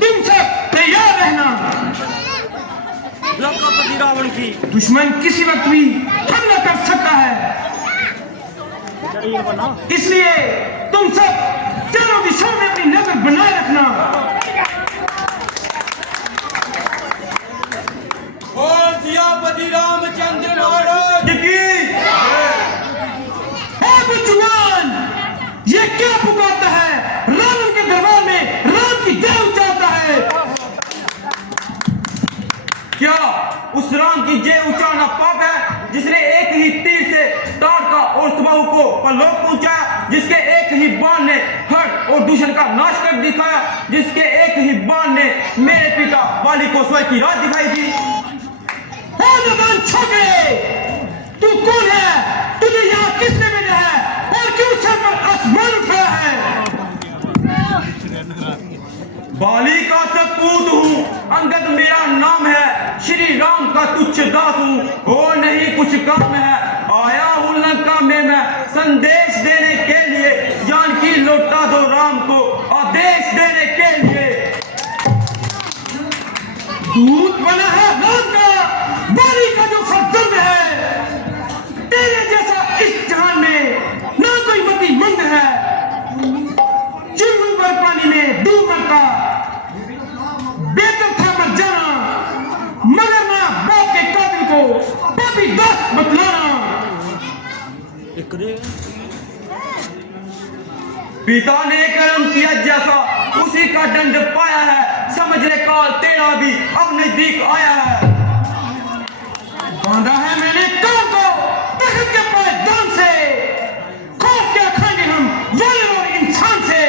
तुम सब तैयार रहना। लंकापति रावण की दुश्मन किसी वक्त भी हमला कर सकता है, इसलिए तुम सब चारों दिशाओं में अपनी नजर बनाए रखना। बोल सियापति रामचंद्र महाराज की। जुबान ये क्या पुकारता है? रावण के दरबार में राम की जय उचारता है। क्या उस राम की जय उचारना पाप है जिसने एक ही तीर से ताड़का और सुबाहु को परलोक पहुंचाया, जिसके एक ही बाण ने हर और दुश्मन का नाश कर दिखाया, जिसके एक ही बाण ने मेरे पिता बाली को स्वर्ग की राह दिखाई थी? छोकरे, तू कौन है? तुझे यहाँ किसने भेजा है और क्यों सर पर आसमान उठाया है? बाली का सपूत हूँ, अंगद मेरा नाम है, श्री राम का तुच्छ दास हूँ, और नहीं कुछ काम है। आया हूँ लंका में मैं संदेश देने के लिए, जानकी लौटा दो राम को आदेश देने के लिए। दूत बना है राम का, बाली का जो फर्जंद है। तेरे जैसा इस जहान में ना कोई मती मंद है। चुन्नू भर पानी में डूब मरता बेहतर था मर जाना, मगर ना बाप के कातिल को पापी दास बतलाना। पिता ने कर्म किया जैसा उसी का दंड पाया है, समझ ले काल तेरा भी अब नजदीक आया है। बांधा है मैंने काल को तख्त के पायदान से, खौफ क्या खाएंगे हम जालिम और इंसान से।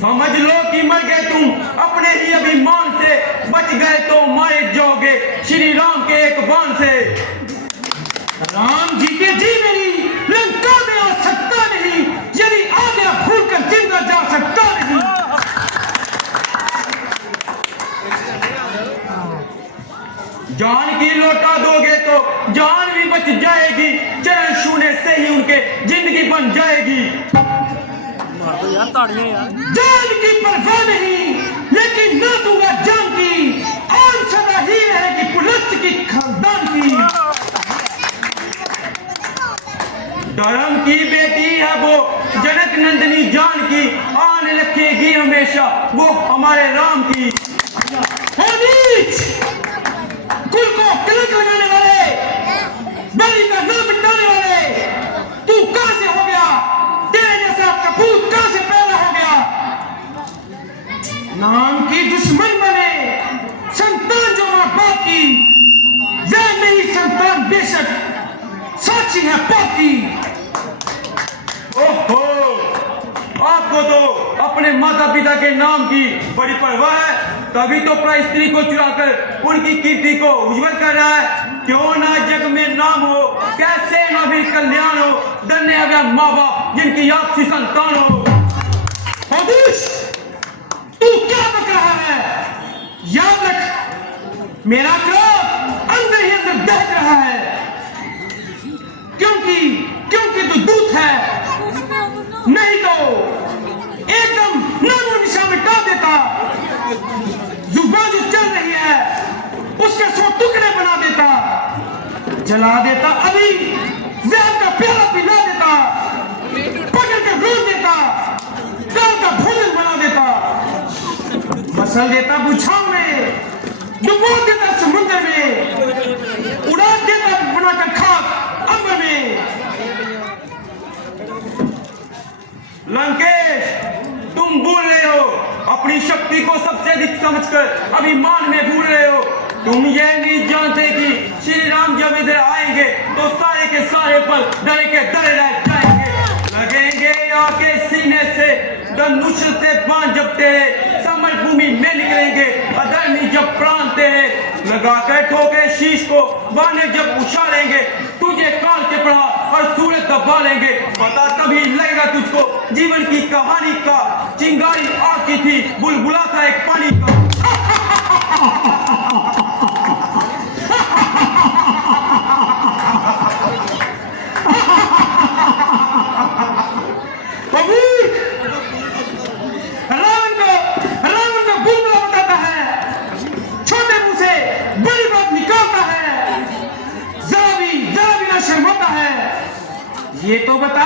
समझ लो कि मर गए तुम अपने ही अभिमान से, बच गए तो मारे जाओगे श्री राम के एक बाण से। राम जी के जी मेरी लंका में आ सकता नहीं, यदि आ गया भूल कर जिंदा जा सकता नहीं। जान की लौटा दोगे तो जान भी बच जाएगी, चरण छूने से ही उनके जिंदगी बन जाएगी। जान की परवाह नहीं, लेकिन ना दूंगा जान की, आन सदा ही रहेगी पुलस्त की खानदान की। धर्म की बेटी है वो जनक नंदिनी जानकी, आन रखेगी हमेशा वो हमारे राम की। कुल को कलंक लगाने वाले, बलि का नाम मिटाने वाले, तू कहां से हो गया? तेरे जैसा कपूत कहां से पैदा हो गया? नाम की दुश्मन बने संतान जो मां बाप की, वह नहीं संतान बेशक साक्षी है पाप की। ओहो, आपको तो अपने माता पिता के नाम की बड़ी परवाह है, तभी तो प्राय स्त्री को चुराकर उनकी कीर्ति को उज्जवल कर रहा है। क्यों ना जग में नाम हो, कैसे ना भी कल्याण हो, धन्य है वह माँ बाप जिनकी आपसी संतान हो। तू क्या बक रहा है? याद रख, मेरा क्रोध अंदर ही अंदर दहक रहा है, क्योंकि तू दूत है, नहीं तो एकदम नामो निशान मिटा देता। जुबान जो चल रही है उसके 100 टुकड़े बना देता, जला देता, अभी जहर का प्याला पिला देता, पकड़ के रोक देता, काल का भोजन बना देता, मसल देता बुझाव में, डुबो देता समुद्र में, उड़ा देता बनाकर खाक अंबर में। लंकेश, तुम भूल रहे हो अपनी शक्ति को सबसे अधिक समझकर अभिमान में भूल रहे हो। तुम यह नहीं जानते कि श्री राम जब इधर आएंगे तो सारे के सारे पल डरे के डरे रह जाएंगे। लगेंगे आके सीने से धनुष से बाण जपते हैं, समर भूमि में निकलेंगे अधर्मी जब प्रांते हैं। लगाकर ठोके शीश को बाने जब उछालेंगे, तुझे काल के पड़ा और सूरज दबा लेंगे। पता तभी लगेगा तुझको जीवन की कहानी का, चिंगारी आग की थी, बुलबुला था एक पानी का। ये तो बता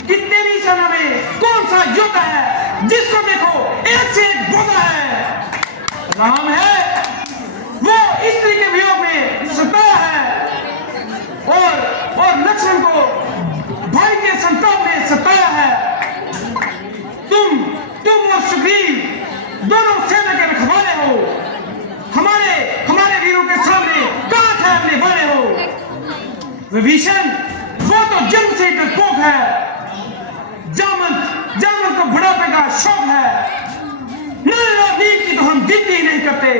कि तेरी सेना में कौन सा योद्धा है जिसको देखो एक से एक बोधा है। राम है वो स्त्री के वियोग में सताया है और लक्ष्मण को भाई के संताप में सताया है। तुम और सुग्रीव दोनों सेना के रखवाले हो, हमारे वीरों के सामने कहां ठहरने वाले हो। विभीषण वो तो जन्म से डरपोक है, जामन को बुढ़ापे का शौक है। वीर की तो हम गिनती ही नहीं करते।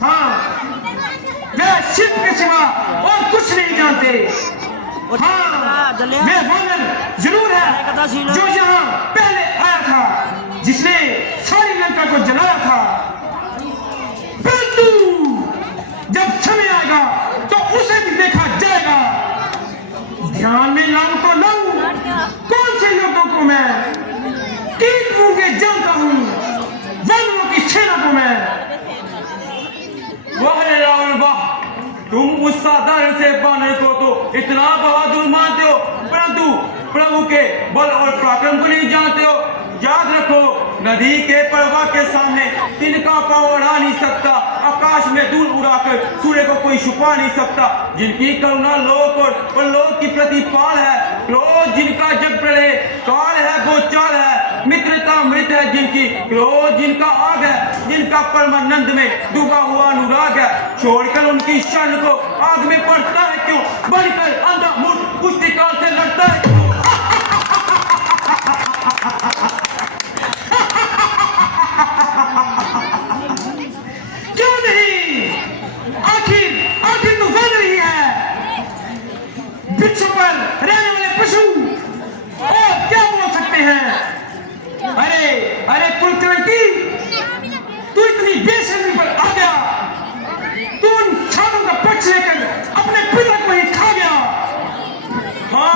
हाँ वे शिव के सिवा और कुछ नहीं जानते। हाँ वे वानर जरूर है जो यहाँ पहले आया था, जिसने सारी लंका को जलाया था। परंतु जब समय आएगा तो उसे भी देखा जाएगा। ध्यान में लाऊं तो लाऊं कौन से योद्धों को मैं कीट मूंगे जानता हूं, वानरों की सेना को मैं। वाह रे रावण वाह, तुम उस साधारण से बानर को तो इतना बहादुर मानते हो, परंतु प्रभु के बल और पराक्रम को नहीं जानते हो। याद रखो, नदी के प्रवाह के सामने तिनका पांव अड़ा नहीं सकता, आकाश में धूल उड़ाकर सूर्य को कोई छुपा नहीं सकता। जिनकी करुणा लोक और लोक की प्रतिपाल है, क्रोध जिनका जग प्रलय काल है वो चाल है, मित्रता मृत है जिनकी, क्रोध जिनका आग है, जिनका परमानंद में डूबा हुआ अनुराग है। छोड़कर उनकी शरण को आग में पड़ता है क्यों, बढ़कर अंधा मूर्ख कुश्ती काल से लड़ता है क्यों। क्यों नहीं, आखिर तो बन रही है। वृक्षों पर रहने वाले पशु और क्या बोल सकते हैं। अरे कुलकर्णी, तू इतनी बेशर्मी पर आ गया, तू उन छात्रों का पक्ष लेकर अपने पिता को ही खा गया। हाँ,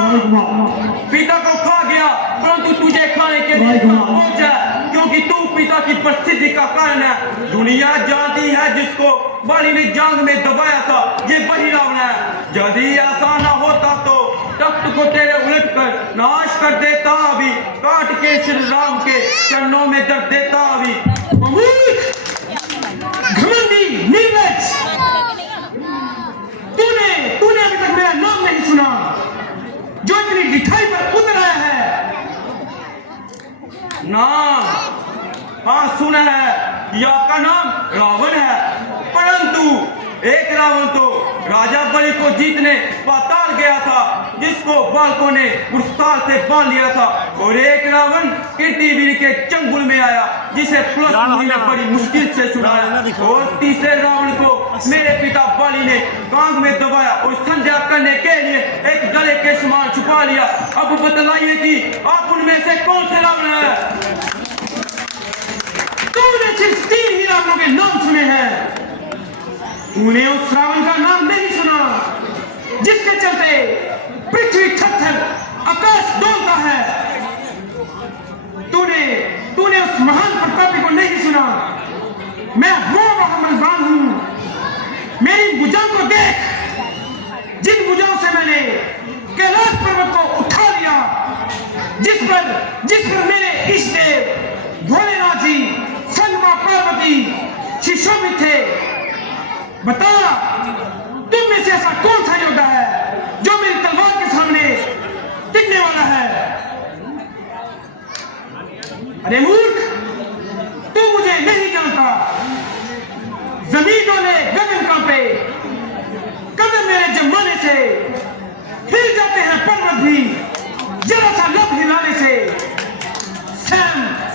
पिता को खा गया, परंतु तुझे खाने के लिए पहुंचा, क्योंकि तू पिता की प्रसिद्धि का कारण है। दुनिया जानती है जिसको बाली ने जांग में दबाया था, ये वही रावण है। यदि ऐसा न होता तो तख्त को तेरे उलट कर नाश कर देता, अभी काट के श्री राम के चरणों में दर्द देता। अभी घमंडी निर्लज्ज, तूने अभी तक मेरा नाम नहीं सुना, जो इतनी दिखाई पर उतर आया है। नाम हाँ सुना है कि आपका नाम रावण है, परंतु एक रावण तो राजा बलि को जीतने पाताल गया था, जिसको बालकों ने गुस्ताल से बांध लिया था, और एक रावण कीर्तिवीर के चंगुल में आया, जिसे पुलस्त्य ने बड़ी मुश्किल से छुड़ाया, और तीसरे रावण को मेरे पिता बाली ने कांग में दबाया और संध्या करने के लिए एक गले के समान छुपा लिया। अब बतलाइए कि आप उनमें से कौन से रावण है। तूने सिर्फ 3 ही रावणों के नाम सुने हैं, तूने उस रावण का नाम नहीं सुना जिसके चलते पृथ्वी थर-थर आकाश डोलता है। तूने उस महान प्रतापी को नहीं सुना। मैं वो बलवान हूं, मेरी भुजाओं को देख, जिन भुजाओं से मैंने कैलाश पर्वत को उठा लिया, जिस पर मेरे इष्ट देव भोलेनाथ जी संग मां पार्वती सुशोभित थे। बता, तुम में से ऐसा कौन सा योद्धा है जो मेरी तलवार के सामने टिकने वाला है। अरे मूर्ख, तू मुझे नहीं जानता। जमीन डोले गगन कांपे, कदम मेरे जमाने से हिल जाते हैं पर्वत भी जरा सा लब हिलाने से।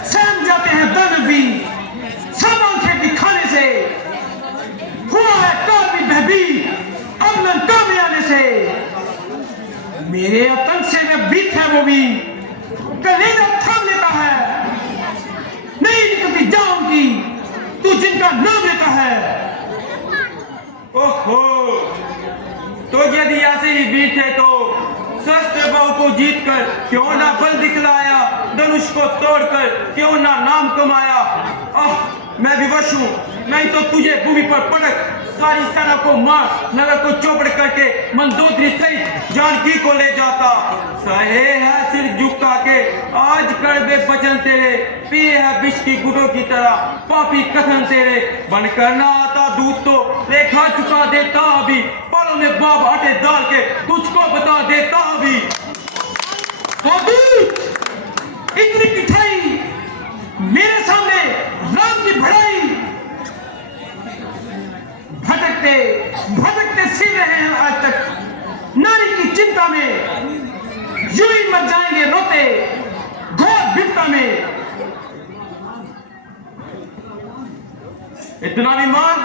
सैम जाते हैं दानव भी सब आंखें दिखाने से। हुआ है काल भी बहबी अब लंका में आने से। मेरे आतंक से मैं बीत है वो भी कलेजा थाम लेता है। नहीं निकलती जान की तू जिनका नाम लेता है। ओहो, तो यदि ऐसे ही वीर थे तो शस्त्र बहु को जीतकर क्यों ना बल दिखलाया, धनुष को तोड़कर क्यों ना नाम कमाया। मैं विवश हूँ, नहीं तो तुझे भूमि पर पटक सारी सेना को मार, नगर को चौपड़ करके मंदोदरी सहित जानकी को ले जाता। सहे है सिर झुका के आज कड़वे वचन तेरे, पिए है विष की गुटों की तरह पापी कथन तेरे। बन करना आता दूध तो लेखा चुका देता अभी, पलों में बाप आटे डाल के तुझको बता देता अभी। तो दूध इतनी पिठाई मेरे सामने राम की भड़ाई, भटकते भटकते सिर रहे हैं आज तक नारी की चिंता में, यूं ही मर जाएंगे रोते घोर विपदा में। इतना भी मान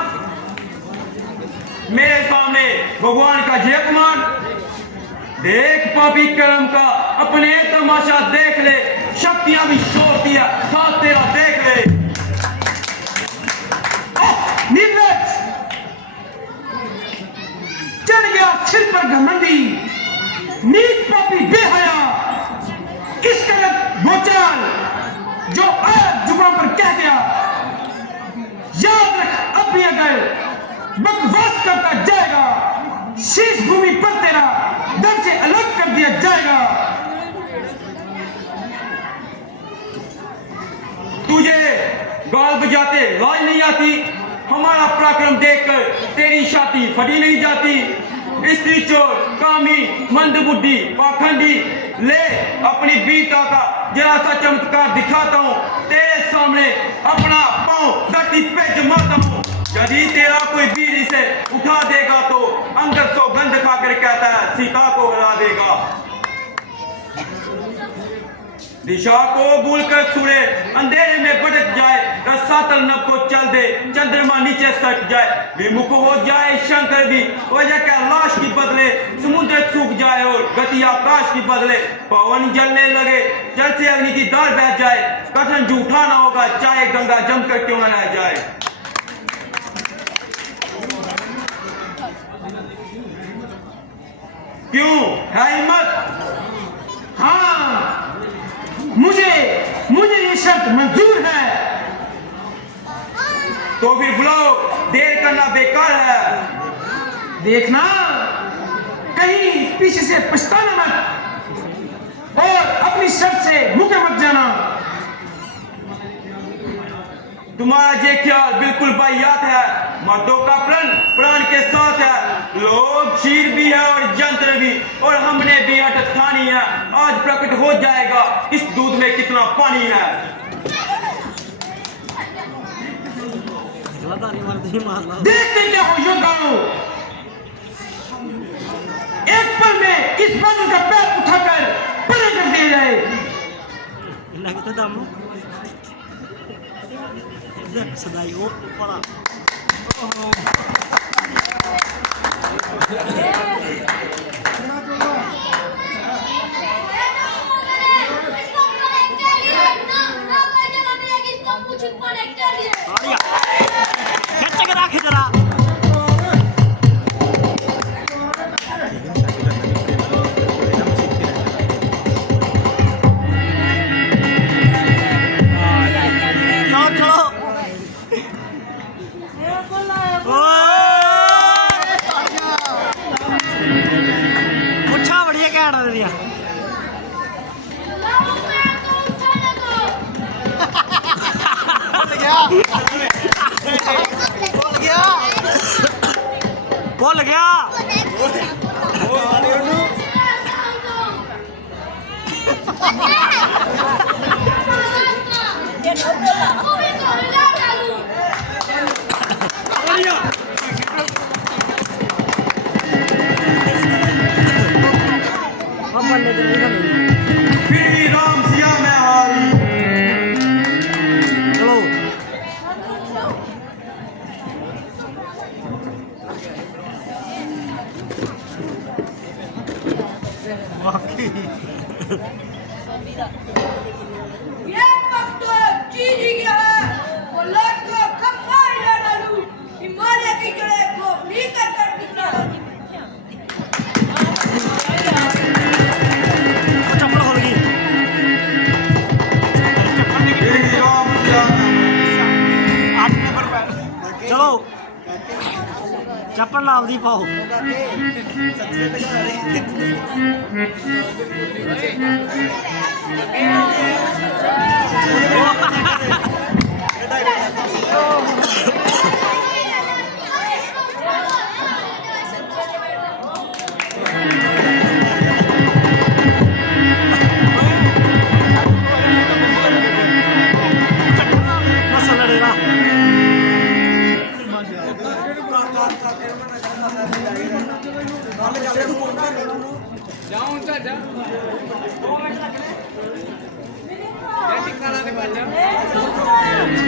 मेरे सामने भगवान का जय कुमार, देख पापी कर्म का अपने तमाशा देख ले, शक्तियां भी छोड़ दिया साथ तेरा देख ले। निर्लज चढ़ गया सिर पर घमंडी, नीच पापी बेहया, किस तरह बोचाल जो आज जुबान पर कह गया। याद रख अब भी अगर बकवास करता जाएगा, शीश भूमि पर तेरा दर से अलग कर दिया जाएगा। तुझे गाल बजाते लाज नहीं आती, हमारा पराक्रम देखकर तेरी छाती फटी नहीं जाती। स्त्री चोर कामी मंदबुद्धि पाखंडी, ले अपनी वीरता का जरा सा चमत्कार दिखाता हूँ तेरे सामने, अपना पांव धरती पे जमाता हूँ। यदि तेरा कोई वीर इसे उठा देगा तो अंदर सौगंध खाकर कहता है सीता को हरा देगा। दिशा को भूलकर सूर्य अंधेरे में भटक जाए, रसातल नभ को चल दे चंद्रमा नीचे सट जाए। विमुख हो जाए शंकर भी वजह क्या लाश की बदले, समुद्र सूख जाए और गति आकाश की बदले। पवन जलने लगे जल से अग्नि की धार बह जाए, कथन झूठा ना होगा चाहे गंगा जमकर क्यों न रह जाए। क्यों है हिम्मत? हाँ, मुझे ये शर्त मंजूर है। तो फिर बुलाओ, देर करना बेकार है। देखना कहीं पीछे से पछताना मत और अपनी शर्त से मुकर मत जाना। तुम्हारा ये ख्याल बिल्कुल वाहियात है, मर्दों का प्राण के साथ है। लोग चीर भी है और यंत्र भी, और हमने भी अटक ठानी है। आज प्रकट हो जाएगा इस दूध में कितना पानी है। देखते क्या हो योद्धाओं, एक पल में इस बादल का पैर उठाकर परे कर दिया जाए। Sedai kepala. बोल गया फिर भी राम सिया में हारी। चलो ये वक्त चीज ही गया है, वो लौट को खप्पा ही ना डालूं, हिमालय की जड़ें को नीकर कर निकला। चप्पल खोल गई फिर भी राम सिया में हारी। 8 नंबर पे चलो चप्पल लाभ दी पाओ मसल लड़ेगा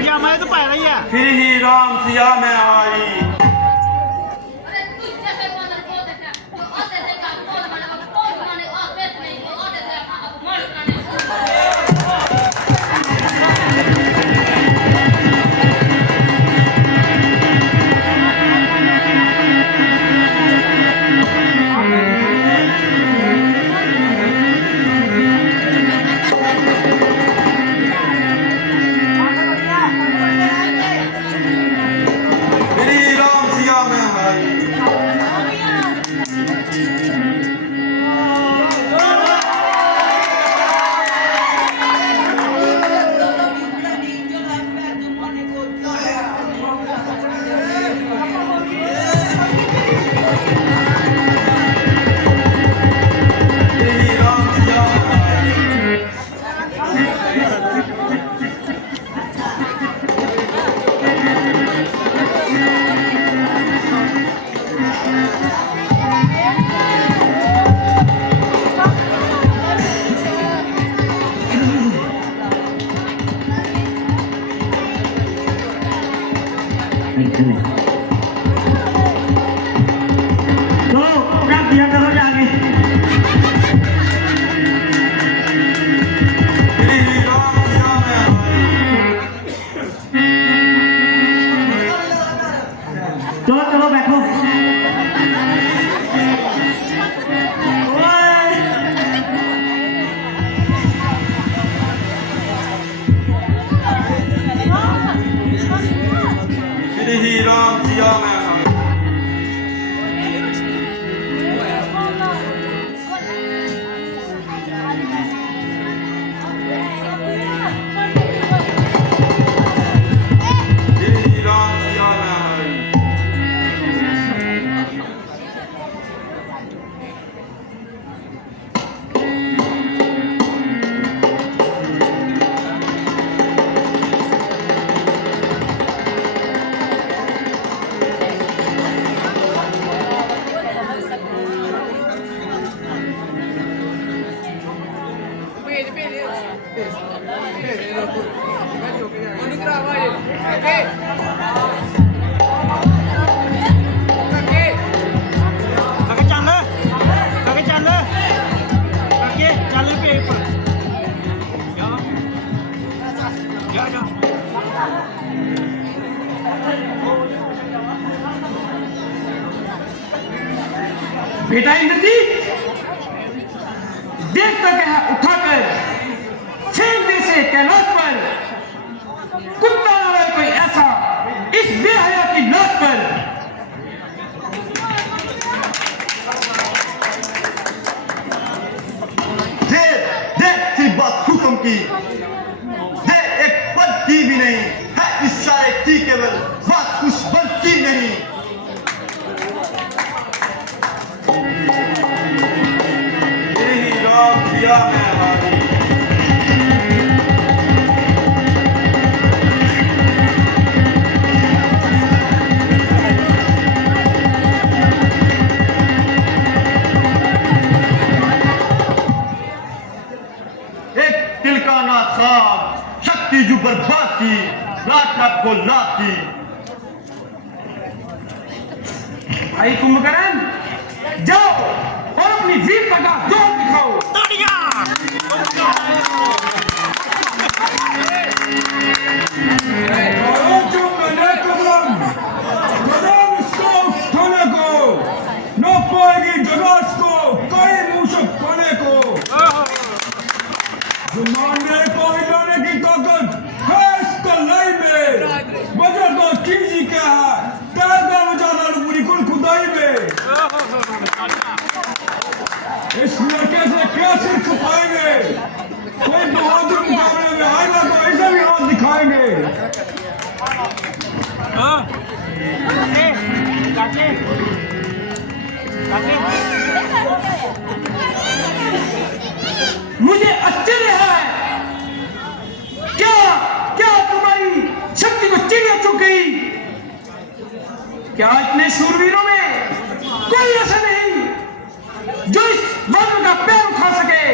या मैं तो पाया ही है फिर ही राम सिया में आई अरे तू जैसे बंदर को देखा जो आते थे का कौन माने आते नहीं वो आते थे अपमान करने फिर ही राम सिया में आई फिर ही राम सिया में आई चलो क्या किया करो जाके फिर ही राम सिया में आई चलो चलो बैठो ओए, फिर ही राम सिया में आई फिर ही राम सिया में आई काके चल काके चल पे ऊपर जा जा बेटा इंद्रजीत देख तो क्या उठाकर छेद दे से कैलाश पर कुत्ता ना रहे कोई ऐसा इस बेहया की नाक पर दे दे की बात हुक्म की दे एक पद की भी नहीं है इशारे की केवल बात कुछ बनती नहीं फिर ही राम सिया में आई एक तिलकाना साग शक्ति जो बर्बाद की रात रात को लात की भाई कुंभकर्ण जाओ और अपनी वीरता का जोर दिखाओ ताड़िया मारने को हिलाने की ताकत है इस कलाई में वजह तो चीज ही क्या है काके काके मुझे आश्चर्य है, क्या क्या तुम्हारी शक्ति को चिड़िया चुक गई? क्या इतने शूरवीरों में कोई ऐसा नहीं जो इस वज्र का पैर उठा सके?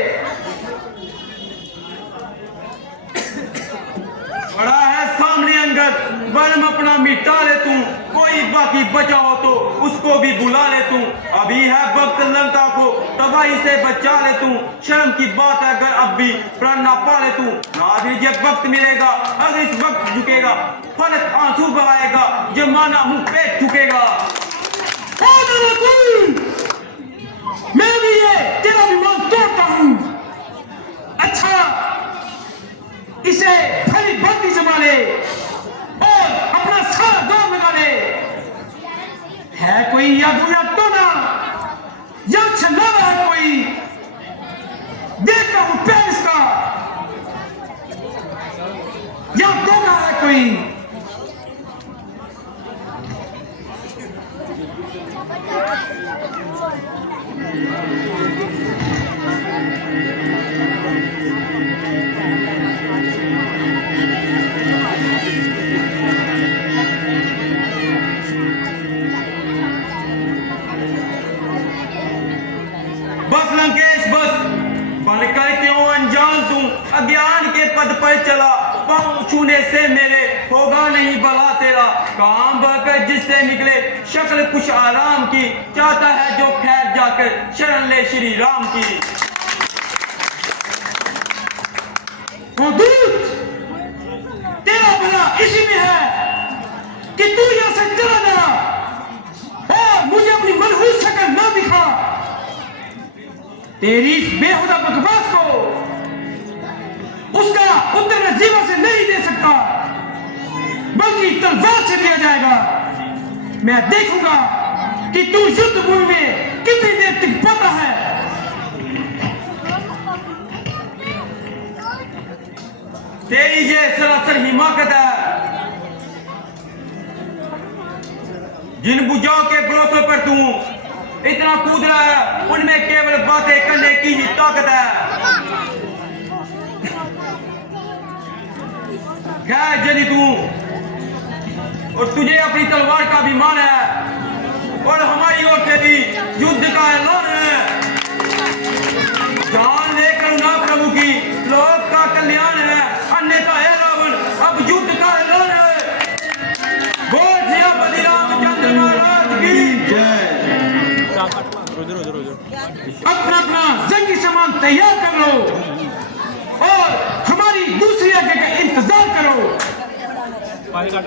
बड़ा है सामने अंगद, बर्म अपना मिटा ले तू, कोई बाकी बचा हो तो उसको भी बुला ले तू। अभी है वक्त लंका को तबाही से बचा ले तू, शर्म की बात है अगर अब भी प्राण ना पाले तू। ना भी जब वक्त मिलेगा, अगर इस वक्त झुकेगा, फलक आंसू बहाएगा, जमाना मुंह पे झुकेगा। मैं भी ये तेरा विमान तोड़ता हूं। अच्छा, इसे खाली बंदी जमा ले और अपना सारा दौर लगा ले। है कोई यादुया टोना या छल्लावा है कोई? देखता हूं पैर इसका, या टोना है कोई? बस लंकेश बस, बनकर क्यों अनजान तू अज्ञान के पद पर चला, पाँव छूने से मेरे होगा नहीं भला तेरा। काम बहकर जिससे निकले शक्ल कुछ आराम की, चाहता है जो खैर जाकर शरण ले श्री राम की। वो दूत, तेरा भला इसी में है कि तू यहां से चला जा और मुझे अपनी मनहूस शक्ल न दिखा। तेरी इस बेहुदा बकवास को उसका उत्तर मैं जीवन से नहीं दे सकता, बल्कि तलवार से दिया जाएगा। मैं देखूंगा कि तू युद्ध भूमि में कितनी देर तक पाता है। तेरी ये सरासर हिमाकत है, जिन बुझाओं के भरोसे पर तू इतना कूद रहा है, उनमें केवल बातें करने की ही ताकत है। खैर यदि तू और तुझे अपनी तलवार का अभिमान है और हमारी ओर से भी युद्ध का ऐलान है, जान लेकर ना प्रभु की लोक का कल्याण है, अन्यथा है रावण अब युद्ध का ऐलान है। बोल सियापति रामचंद्र महाराज की जय। अपना अपना जंगी सामान तैयार कर लो और हमारी दूसरी आज्ञा का इंतजार करो। पानी काट